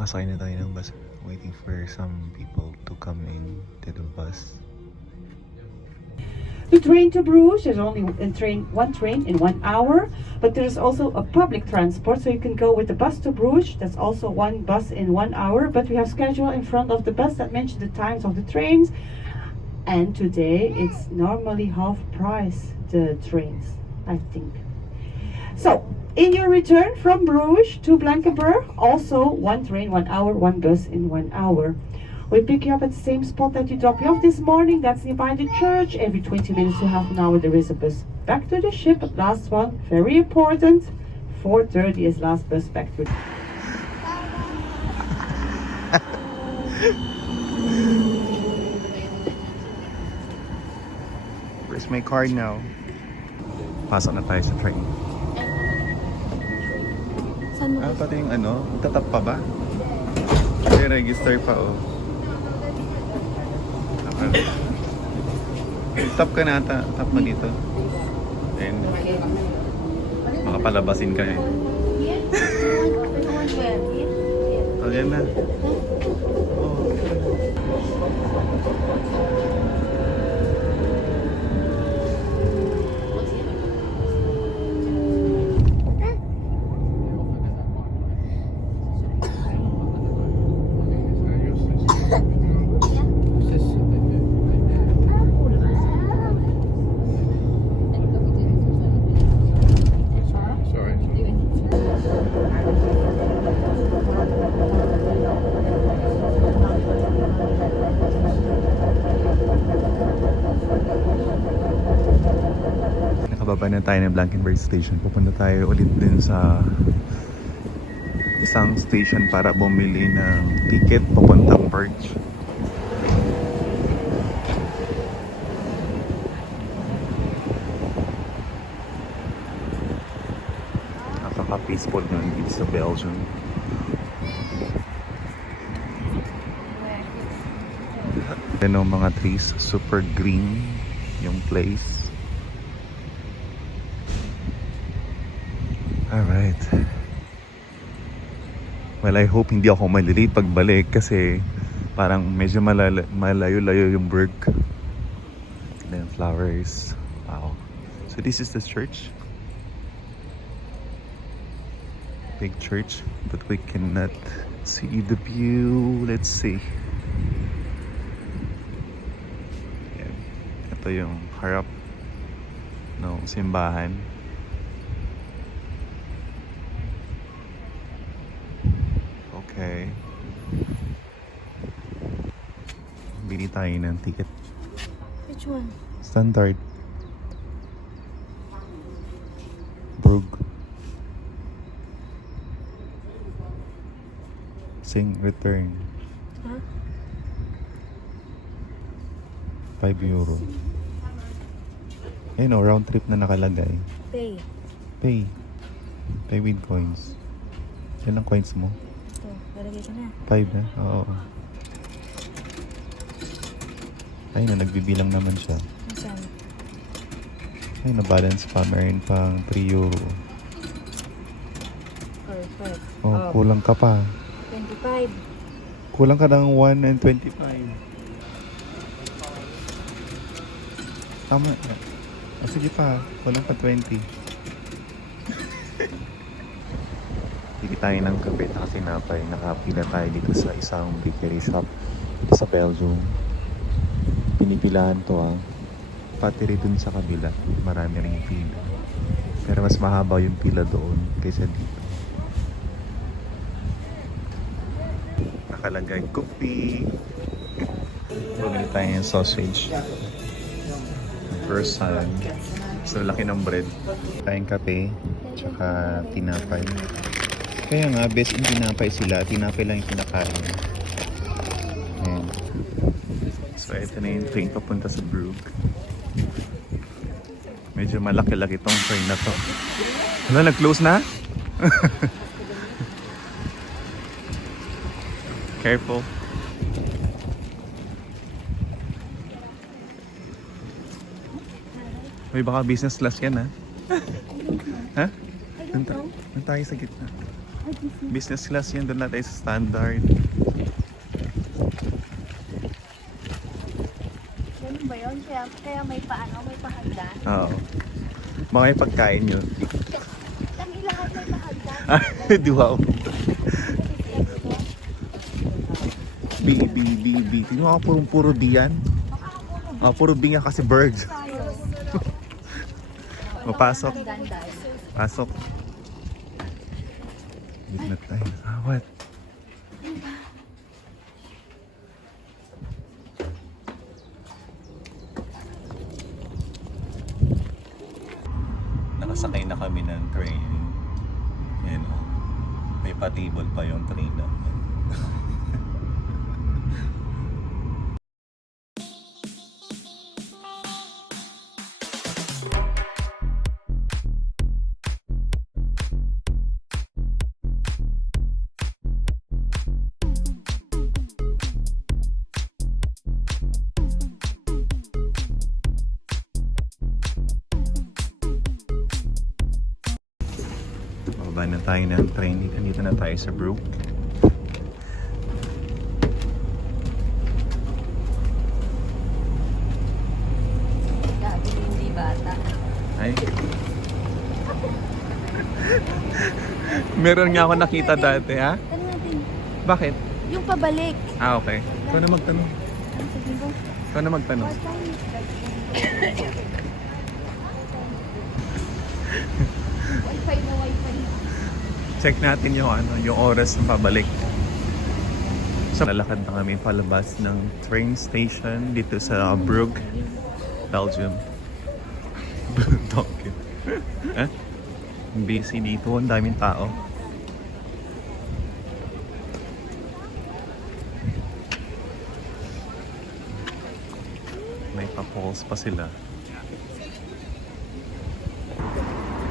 nakasakay na tayo ng bus. Waiting for some people to come in to the bus. The train to Bruges, there's only a train, one train in one hour, but there's also a public transport, so you can go with the bus to Bruges. That's also one bus in one hour, but we have schedule in front of the bus that mention the times of the trains. And today it's normally half price the trains, I think. So, in your return from Bruges to Blankenburg, also one train, one hour, one bus in one hour. We pick you up at the same spot that you dropped you off this morning. That's nearby the church. Every 20 minutes to half an hour there is a bus back to the ship. Last one, very important. 4.30 is last bus back to Where's my card now? Pasok na tayo sa train. Saan mo Ah, pati yung ano, tatap pa ba? May register pa oh. Okay. Tap ka na ata. Tap mo dito. Then, makapalabasin ka eh. Oh, yan na. Nakababa na tayo ng Blankenberg Station. Pupunta tayo ulit din sa isang station para bumili ng ticket papuntang Perch. Napaka-peaceful nun dito sa Belgium. Ang mga trees, super green yung place. Well, I hope hindi ako malilate pagbalik kasi parang medyo malala- malayo-layo yung work. Then flowers. Wow. So this is the church. Big church, but we cannot see the view. Let's see. Yan. Ito yung harap ng simbahan. Okay. Bili tayo ng ticket. Which one? Standard. Brug. Sing return. Ha? 5 euro. Ayun o, round trip na nakalagay. Pay. Pay. Pay with coins. Yan ang coins mo. Ito, lalagay ko na. 5 na? Oo. Ayun na, nagbibilang naman siya. Saan? Ayun na, balance pa. Meron pang 3 euro. Perfect. Oh, kulang ka pa. 25. Kulang ka ng 1 and 25. Tama. Ah, sige pa. Kulang pa 20. Bili tayo ng kape at sinapay. Nakapila tayo dito sa isang bakery shop dito sa Belgium. Pinipilahan to ah. Pati rin sa kabila. Marami rin pila. Pero mas mahaba yung pila doon kaysa dito. nakalagay coffee. Bumili tayo ng sausage. Croissant. So, laki ng bread. Tayong kape. Tsaka tinapay. Kaya nga, best in tinapay sila. Tinapay lang yung kinakain. Ayan. So, ito na yung train papunta sa Brugge. Medyo malaki-laki tong train na to. Ano, nag-close na? Careful. May baka business class yan ha? ha? Doon tayo sa gitna. Business class yun, doon natin sa standard. Ganun ba yun? Kaya, kaya may paano, may pahanda. Oo. Mga yung pagkain yun. Lang ilahat may pahanda. Ah, di wow. B, B, B, B. Tingnan mo ako puro, puro B yan. Ah, puro B nga kasi bird. Mapasok. Pasok. Wait na tayo. Ah, what? Nakasakay na kami ng train. Yan o. May patibol pa yung train namin. Bababa na tayo ng train. Dito na tayo sa Brook. Gabi hindi bata. Ay. Meron nga ako nakita dati, ha? Ano natin? Bakit? Yung pabalik. Ah, okay. Ikaw na magtanong. Ano? Ikaw na magtanong. Wi-Fi na Wi-Fi. Check natin yung ano, yung oras ng pabalik. So, lalakad na kami palabas ng train station dito sa Brugge, Belgium. Donkey. eh? Busy dito, ang daming tao. May pa-pulse pa sila.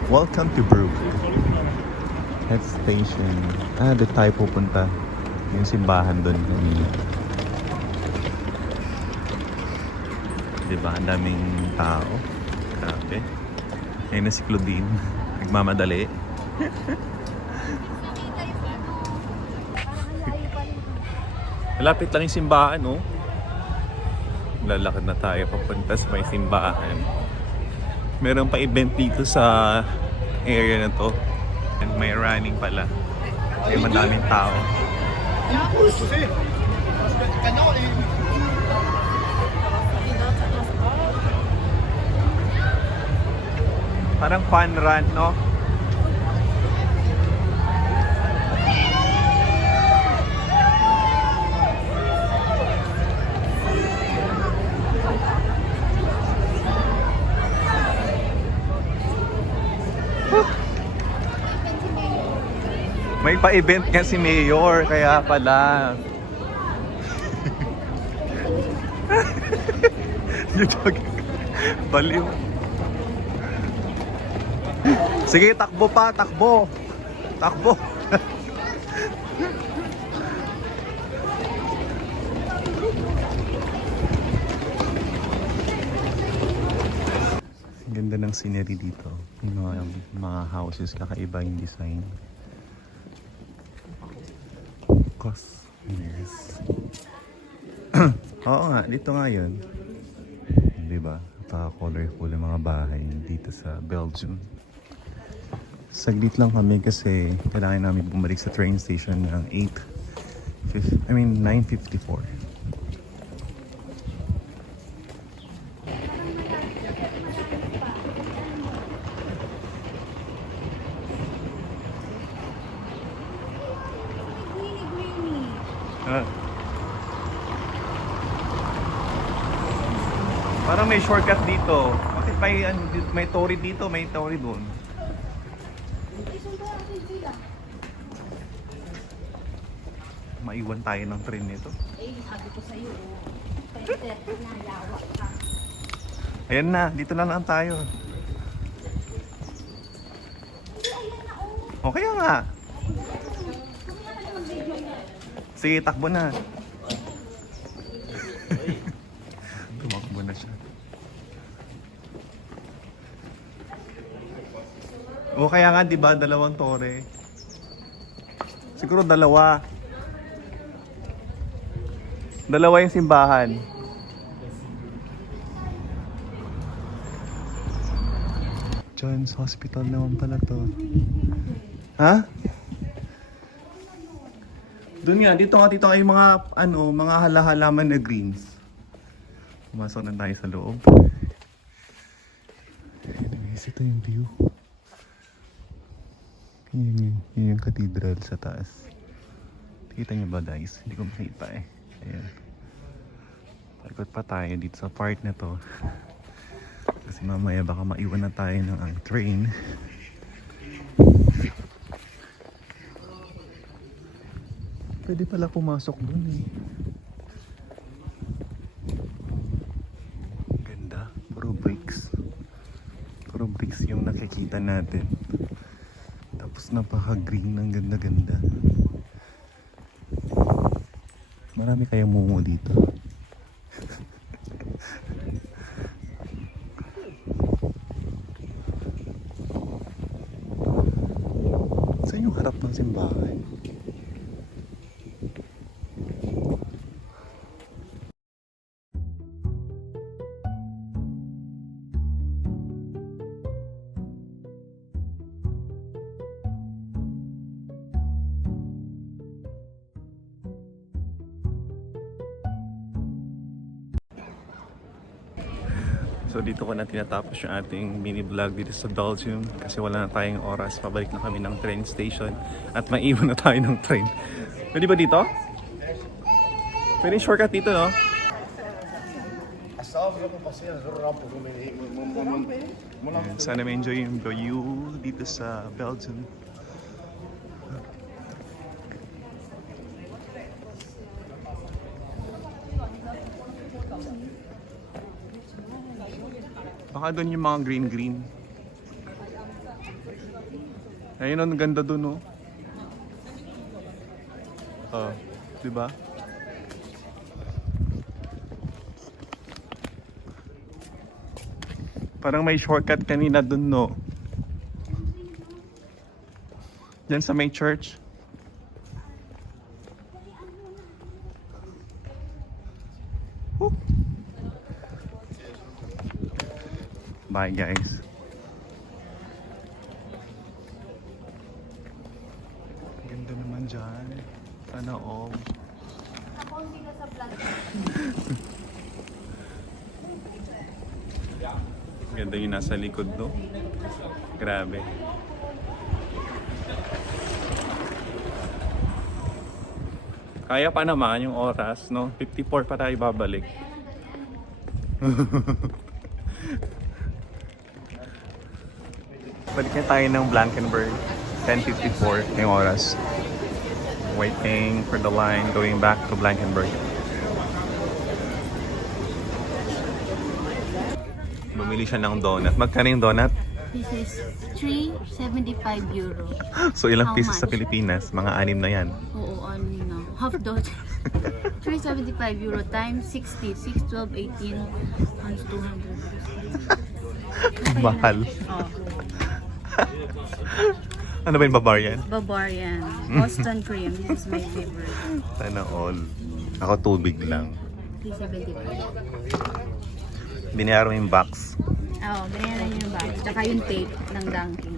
Welcome to Brugge. Head station. Ah, doon tayo pupunta. Yung simbahan doon kanina. Diba? Ang daming tao. Grabe. Ayun na si Claudine. Nagmamadali. Malapit lang yung simbahan, oh. Lalakad na tayo papunta sa may simbahan. Meron pa event dito sa area na to. And may running pala. May madaming tao. Parang fun run, no? Pa-event nga si Mayor, kaya pala. Yung jogging. Baliw. Sige, takbo pa, takbo. Takbo. Ganda ng scenery dito. Yung mga, mga houses, kakaiba yung design. Cosmos. Oo nga, dito nga yun. Di ba? Napaka-colorful yung mga bahay dito sa Belgium. Saglit lang kami kasi kailangan namin bumalik sa train station ng 8 fif- I mean 9.54 Ah. Parang may shortcut dito. Bakit may, may tori dito, may tori doon? Maiwan tayo ng train nito. Eh, sabi ko sa'yo, pwede, nalawa ka. Ayan na, dito na lang tayo. O kaya nga. Sige, takbo na. Tumakbo na siya. O kaya nga, di ba, dalawang tore. Siguro dalawa. Dalawa yung simbahan. John's Hospital naman pala to. Ha? Doon nga, dito nga, dito nga yung mga, ano, mga halahalaman na greens. Pumasok na tayo sa loob. Anyways, ito yung view. Yun yung, yun yung cathedral sa taas. Kita niyo ba guys? Hindi ko makita eh. Ayan. Ikot pa tayo dito sa part na to. Kasi mamaya baka maiwan na tayo ng ang train. Pwede pala pumasok dun eh. Ganda. Puro bricks. Puro bricks yung nakikita natin. Tapos napaka-green ng ganda-ganda. Marami kayang mumo dito. Saan yung harap ng simbahan? So dito ko na tinatapos yung ating mini vlog dito sa Belgium kasi wala na tayong oras. Pabalik na kami ng train station at maiwan na tayo ng train. Pwede ba dito? Pwede yung shortcut dito, no? Sana may enjoy yung view dito sa Belgium. Baka doon yung mga green-green. Ayun, ang ganda doon, oh. Oh, di ba? Parang may shortcut kanina doon, no? Diyan sa may church. Bye guys. Ganda naman dyan. Sana all. Ako hindi ka sa plan. Ganda yung nasa likod, no? Grabe. Kaya pa naman yung oras, no? 54 pa tayo babalik. Balik na tayo ng Blankenberg. 10.54 yung oras. Waiting for the line going back to Blankenberg. Bumili siya ng donut. Magkano yung donut? This is 375 euro. So ilang How pieces sa much? Pilipinas? Mga anim na yan. Oo, ano na. Half dozen. 375 euro times 60. 6, 12, 18 times 200. Mahal. Oh, Ano ba yung Bavarian? Bavarian. Boston cream. This is my favorite. Sana all. Ako tubig lang. 375. Binayaran mo yung box. Oo, oh, lang yung bag. Tsaka yung tape ng Dunkin.